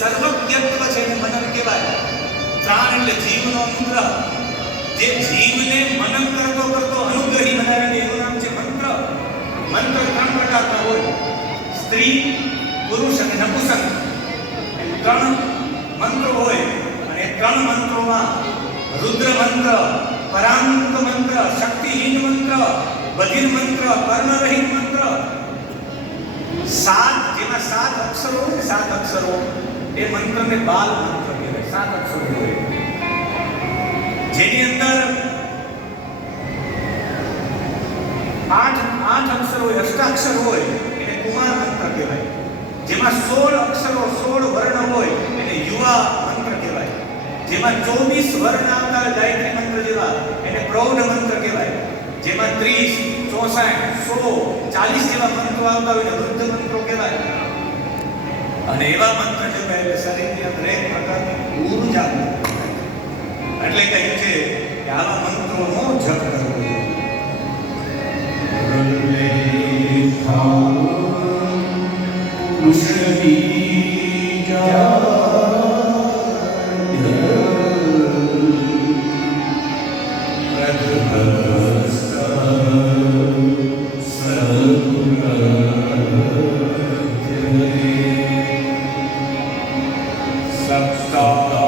સર્વજ્ઞત્વ છે એને મનન કહેવાય પ્રાણ એટલે જીવનો અનુગ્રહ જે જીવને મનન કરતો કરતો અનુગ્રહી બનાવી દે એનું નામ છે મંત્ર મંત્ર ત્રણ પ્રકારના હોય સ્ત્રી પુરુષ અને નપુસંગ એમ ત્રણ મંત્રો હોય અને એ ત્રણ મંત્રોમાં રુદ્ર મંત્ર પરાંત મંત્ર શક્તિહીન મંત્ર બધિર મંત્ર કર્ણરહિત મંત્ર સાત જેમાં સાત અક્ષરો હોય ને સાત અક્ષરો એ મંત્રને બાલ મંત્ર કહેવાય, સાત અક્ષરો હોય. જેની અંદર આઠ આઠ અક્ષર હોય, અષ્ટાક્ષર હોય, એને કુમાર મંત્ર કહેવાય. જેમાં સોળ અક્ષરો, સોળ વર્ણ હોય, એને યુવા મંત્ર કહેવાય. જેમાં ચોવીસ વર્ણ આવતા ગાયત્રી મંત્ર જેવા, એને પ્રૌઢ મંત્ર કહેવાય. જેમાં ત્રીસ, ચોસઠ, સો, ચાલીસ જેવા મંત્રો આવતા હોય, એને વૃદ્ધ મંત્રો કહેવાય. અને એવા મંત્ર જે કહે એટલે શરીરની અંદર એક પ્રકારની ઉર્જા એટલે કહ્યું છે કે આવા મંત્રોનો જપ કરવો જોઈએ સદગુણ Stop.